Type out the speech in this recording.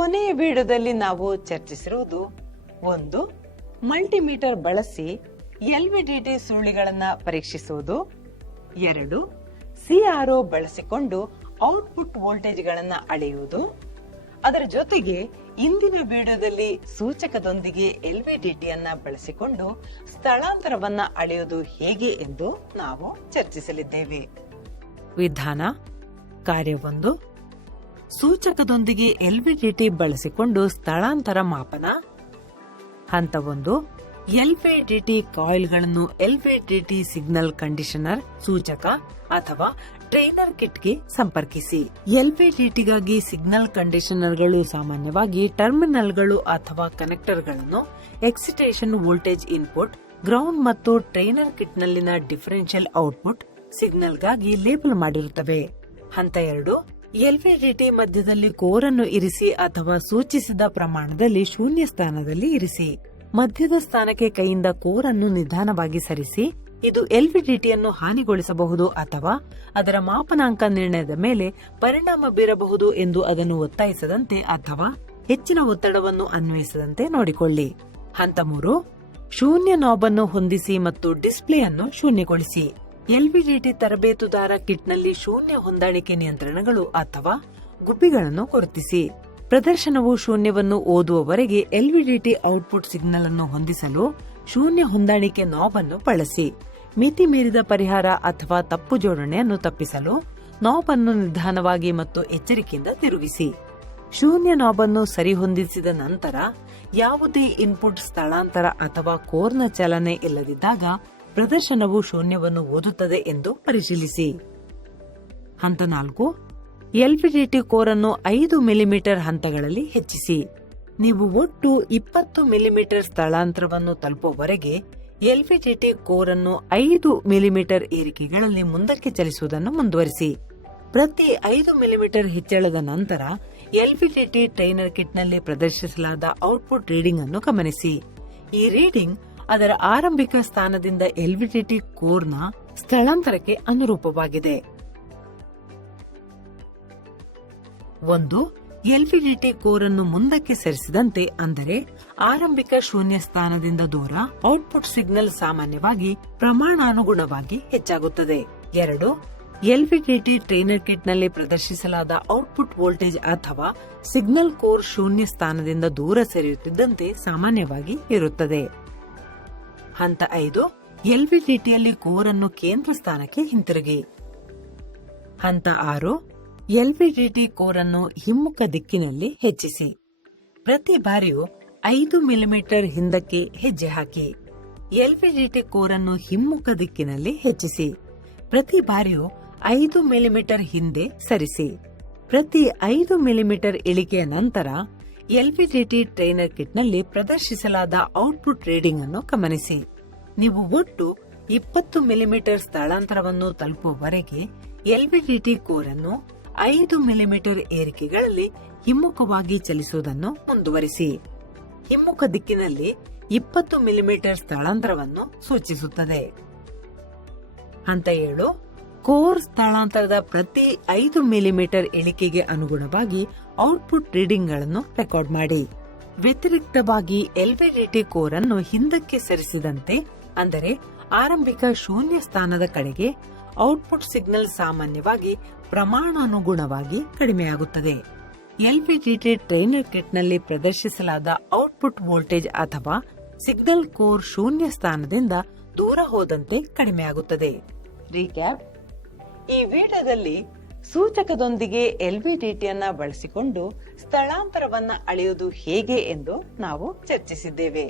ಕೊನೆಯ ವಿಡಿಯೋದಲ್ಲಿ ನಾವು ಚರ್ಚಿಸಿರುವುದು 1. ಮಲ್ಟಿಮೀಟರ್ ಬಳಸಿ ಎಲ್ವಿಡಿಟಿ ಸುರುಳಿಗಳನ್ನ ಪರೀಕ್ಷಿಸುವುದು. 2. CRO ಬಳಸಿಕೊಂಡು ಔಟ್ಪುಟ್ ವೋಲ್ಟೇಜ್ ಗಳನ್ನ ಅಳೆಯುವುದು. ಅದರ ಜೊತೆಗೆ ಇಂದಿನ ವಿಡಿಯೋದಲ್ಲಿ ಸೂಚಕದೊಂದಿಗೆ ಎಲ್ವಿಡಿಟಿಯನ್ನ ಬಳಸಿಕೊಂಡು ಸ್ಥಳಾಂತರವನ್ನ ಅಳೆಯುವುದು ಹೇಗೆ ಎಂದು ನಾವು ಚರ್ಚಿಸಲಿದ್ದೇವೆ. ವಿಧಾನ ಕಾರ್ಯ 1. ಸೂಚಕದೊಂದಿಗೆ ಎಲ್ವಿಡಿಟಿ ಬಳಸಿಕೊಂಡು ಸ್ಥಳಾಂತರ ಮಾಪನ. ಹಂತ 1. ಎಲ್ವಿಡಿಟಿ ಕಾಯಿಲ್ಗಳನ್ನು ಎಲ್ವಿಡಿಟಿ ಸಿಗ್ನಲ್ ಕಂಡೀಷನರ್ ಸೂಚಕ ಅಥವಾ ಟ್ರೈನರ್ ಕಿಟ್ಗೆ ಸಂಪರ್ಕಿಸಿ. ಎಲ್ವಿಡಿಟಿಗಾಗಿ ಸಿಗ್ನಲ್ ಕಂಡೀಷನರ್ಗಳು ಸಾಮಾನ್ಯವಾಗಿ ಟರ್ಮಿನಲ್ಗಳು ಅಥವಾ ಕನೆಕ್ಟರ್ಗಳನ್ನು ಎಕ್ಸಿಟೇಷನ್ ವೋಲ್ಟೇಜ್ ಇನ್ಪುಟ್, ಗ್ರೌಂಡ್ ಮತ್ತು ಟ್ರೈನರ್ ಕಿಟ್ನಲ್ಲಿನ ಡಿಫರೆನ್ಷಿಯಲ್ ಔಟ್ಪುಟ್ ಸಿಗ್ನಲ್ಗಾಗಿ ಲೇಬಲ್ ಮಾಡಿರುತ್ತವೆ. ಹಂತ 2. ಎಲ್ವಿಡಿಟಿ ಮಧ್ಯದಲ್ಲಿ ಕೋರ್ ಅನ್ನು ಇರಿಸಿ ಅಥವಾ ಸೂಚಿಸಿದ ಪ್ರಮಾಣದಲ್ಲಿ ಶೂನ್ಯ ಸ್ಥಾನದಲ್ಲಿ ಇರಿಸಿ. ಮಧ್ಯದ ಸ್ಥಾನಕ್ಕೆ ಕೈಯಿಂದ ಕೋರ್ ಅನ್ನು ನಿಧಾನವಾಗಿ ಸರಿಸಿ. ಇದು ಎಲ್ವಿಡಿಟಿಯನ್ನು ಹಾನಿಗೊಳಿಸಬಹುದು ಅಥವಾ ಅದರ ಮಾಪನಾಂಕ ನಿರ್ಣಯದ ಮೇಲೆ ಪರಿಣಾಮ ಬೀರಬಹುದು ಎಂದು ಅದನ್ನು ಒತ್ತಾಯಿಸದಂತೆ ಅಥವಾ ಹೆಚ್ಚಿನ ಒತ್ತಡವನ್ನು ಅನ್ವಯಿಸದಂತೆ ನೋಡಿಕೊಳ್ಳಿ. ಹಂತ 3. ಶೂನ್ಯ ನಾಬ್ ಅನ್ನು ಹೊಂದಿಸಿ ಮತ್ತು ಡಿಸ್ಪ್ಲೇ ಅನ್ನು ಶೂನ್ಯಗೊಳಿಸಿ. ಎಲ್ವಿಡಿಟಿ ತರಬೇತುದಾರ ಕಿಟ್ನಲ್ಲಿ ಶೂನ್ಯ ಹೊಂದಾಣಿಕೆ ನಿಯಂತ್ರಣಗಳು ಅಥವಾ ಗುಬ್ಬಿಗಳನ್ನು ಗುರುತಿಸಿ. ಪ್ರದರ್ಶನವು ಶೂನ್ಯವನ್ನು ಓದುವವರೆಗೆ ಎಲ್ವಿಡಿಟಿ ಔಟ್ಪುಟ್ ಸಿಗ್ನಲ್ ಅನ್ನು ಹೊಂದಿಸಲು ಶೂನ್ಯ ಹೊಂದಾಣಿಕೆ ನಾಬ್ ಅನ್ನು ಬಳಸಿ. ಮಿತಿ ಮೀರಿದ ಪರಿಹಾರ ಅಥವಾ ತಪ್ಪು ಜೋಡಣೆಯನ್ನು ತಪ್ಪಿಸಲು ನಾಬ್ ಅನ್ನು ನಿಧಾನವಾಗಿ ಮತ್ತು ಎಚ್ಚರಿಕೆಯಿಂದ ತಿರುಗಿಸಿ. ಶೂನ್ಯ ನಾಬ್ ಅನ್ನು ಸರಿಹೊಂದಿಸಿದ ನಂತರ ಯಾವುದೇ ಇನ್ಪುಟ್ ಸ್ಥಳಾಂತರ ಅಥವಾ ಕೋರ್ನ ಚಲನೆ ಇಲ್ಲದಿದ್ದಾಗ ಪ್ರದರ್ಶನವು ಶೂನ್ಯವನ್ನು ಓದುತ್ತದೆ ಎಂದು ಪರಿಶೀಲಿಸಿ. ಹಂತ 4. ಎಲ್ವಿಡಿಟಿ ಕೋರ್ ಅನ್ನು 5 ಮಿಲಿಮೀಟರ್ ಹಂತಗಳಲ್ಲಿ ಹೆಚ್ಚಿಸಿ. ನೀವು ಒಟ್ಟು 20 ಮಿಲಿಮೀಟರ್ ಸ್ಥಳಾಂತರವನ್ನು ತಲುಪುವವರೆಗೆ ಎಲ್ವಿಡಿಟಿ ಕೋರ್ ಅನ್ನು 5 ಮಿಲಿಮೀಟರ್ ಏರಿಕೆಗಳಲ್ಲಿ ಮುಂದಕ್ಕೆ ಚಲಿಸುವುದನ್ನು ಮುಂದುವರಿಸಿ. ಪ್ರತಿ 5 ಮಿಲಿಮೀಟರ್ ಹೆಚ್ಚಳದ ನಂತರ ಎಲ್ವಿಡಿಟಿ ಟ್ರೈನರ್ ಕಿಟ್ನಲ್ಲಿ ಪ್ರದರ್ಶಿಸಲಾದ ಔಟ್ಪುಟ್ ರೀಡಿಂಗ್ ಅನ್ನು ಗಮನಿಸಿ. ಈ ರೀಡಿಂಗ್ ಅದರ ಆರಂಭಿಕ ಸ್ಥಾನದಿಂದ ಎಲ್ವಿಡಿಟಿ ಕೋರ್ನ ಸ್ಥಳಾಂತರಕ್ಕೆ ಅನುರೂಪವಾಗಿದೆ. 1. ಎಲ್ವಿಡಿಟಿ ಕೋರ್ ಅನ್ನು ಮುಂದಕ್ಕೆ ಸರಿಸಿದಂತೆ, ಅಂದರೆ ಆರಂಭಿಕ ಶೂನ್ಯ ಸ್ಥಾನದಿಂದ ದೂರ, ಔಟ್ಪುಟ್ ಸಿಗ್ನಲ್ ಸಾಮಾನ್ಯವಾಗಿ ಪ್ರಮಾಣಾನುಗುಣವಾಗಿ ಹೆಚ್ಚಾಗುತ್ತದೆ. 2. ಎಲ್ವಿಡಿಟಿ ಟ್ರೈನರ್ ಕಿಟ್ನಲ್ಲಿ ಪ್ರದರ್ಶಿಸಲಾದ ಔಟ್ಪುಟ್ ವೋಲ್ಟೇಜ್ ಅಥವಾ ಸಿಗ್ನಲ್ ಕೋರ್ ಶೂನ್ಯ ಸ್ಥಾನದಿಂದ ದೂರ ಸರಿಯುತ್ತಿದ್ದಂತೆ ಸಾಮಾನ್ಯವಾಗಿ ಇರುತ್ತದೆ. ಹಂತ 5. ಎಲ್ವಿಡಿಟಿಯಲ್ಲಿ ಕೋರ್ ಅನ್ನು ಕೇಂದ್ರ ಸ್ಥಾನಕ್ಕೆ ಹಿಂತಿರುಗಿ. ಹಂತ 6. ಎಲ್ವಿಡಿಟಿ ಕೋರ್ ಅನ್ನು ಹಿಮ್ಮುಖ ದಿಕ್ಕಿನಲ್ಲಿ ಹೆಚ್ಚಿಸಿ. ಪ್ರತಿ ಬಾರಿಯೂ 5 ಮಿಲಿಮೀಟರ್ ಹಿಂದಕ್ಕೆ ಹೆಜ್ಜೆ ಹಾಕಿ. ಎಲ್ವಿಡಿಟಿ ಕೋರ್ ಅನ್ನು ಹಿಮ್ಮುಖ ದಿಕ್ಕಿನಲ್ಲಿ ಹೆಚ್ಚಿಸಿ. ಪ್ರತಿ ಬಾರಿಯೂ 5 ಮಿಲಿಮೀಟರ್ ಹಿಂದೆ ಸರಿಸಿ. ಪ್ರತಿ 5 ಮಿಲಿಮೀಟರ್ ಇಳಿಕೆಯ ನಂತರ ಎಲ್ವಿಡಿಟಿ ಟ್ರೈನರ್ ಕಿಟ್ನಲ್ಲಿ ಪ್ರದರ್ಶಿಸಲಾದ ಔಟ್ಪುಟ್ ರೀಡಿಂಗ್ ಅನ್ನು ಗಮನಿಸಿ. ನೀವು ಒಟ್ಟು 20 ಮಿಲಿಮೀಟರ್ ಸ್ಥಳಾಂತರವನ್ನು ತಲುಪುವವರೆಗೆ ಎಲ್ವಿಡಿಟಿ ಕೋರ್ ಅನ್ನು 5 ಮಿಲಿಮೀಟರ್ ಏರಿಕೆಗಳಲ್ಲಿ ಹಿಮ್ಮುಖವಾಗಿ ಚಲಿಸುವುದನ್ನು ಮುಂದುವರಿಸಿ. ಹಿಮ್ಮುಖ ದಿಕ್ಕಿನಲ್ಲಿ 20 ಮಿಲಿಮೀಟರ್ ಸ್ಥಳಾಂತರವನ್ನು ಸೂಚಿಸುತ್ತದೆ. ಹಂತ 7. ಕೋರ್ ಸ್ಥಳಾಂತರದ ಪ್ರತಿ 5 ಮಿಲಿಮೀಟರ್ ಇಳಿಕೆಗೆ ಅನುಗುಣವಾಗಿ ಔಟ್ಪುಟ್ ರೀಡಿಂಗ್ಗಳನ್ನು ರೆಕಾರ್ಡ್ ಮಾಡಿ. ವ್ಯತಿರಿಕ್ತವಾಗಿ ಎಲ್ವಿಡಿಟಿ ಕೋರ್ ಅನ್ನು ಹಿಂದಕ್ಕೆ ಸರಿಸಿದಂತೆ, ಅಂದರೆ ಆರಂಭಿಕ ಶೂನ್ಯ ಸ್ಥಾನದ ಕಡೆಗೆ, ಔಟ್ಪುಟ್ ಸಿಗ್ನಲ್ ಸಾಮಾನ್ಯವಾಗಿ ಪ್ರಮಾಣಾನುಗುಣವಾಗಿ ಕಡಿಮೆಯಾಗುತ್ತದೆ. ಎಲ್ವಿಡಿಟಿ ಟ್ರೈನರ್ ಕಿಟ್ನಲ್ಲಿ ಪ್ರದರ್ಶಿಸಲಾದ ಔಟ್ಪುಟ್ ವೋಲ್ಟೇಜ್ ಅಥವಾ ಸಿಗ್ನಲ್ ಕೋರ್ ಶೂನ್ಯ ಸ್ಥಾನದಿಂದ ದೂರ ಹೋದಂತೆ ಕಡಿಮೆಯಾಗುತ್ತದೆ. ರೀಕ್ಯಾಪ್: ಈ ವಿಡಿಯೋದಲ್ಲಿ ಸೂಚಕದೊಂದಿಗೆ ಎಲ್ವಿಡಿಟಿಯನ್ನ ಬಳಸಿಕೊಂಡು ಸ್ಥಳಾಂತರವನ್ನ ಅಳೆಯುವುದು ಹೇಗೆ ಎಂದು ನಾವು ಚರ್ಚಿಸಿದ್ದೇವೆ.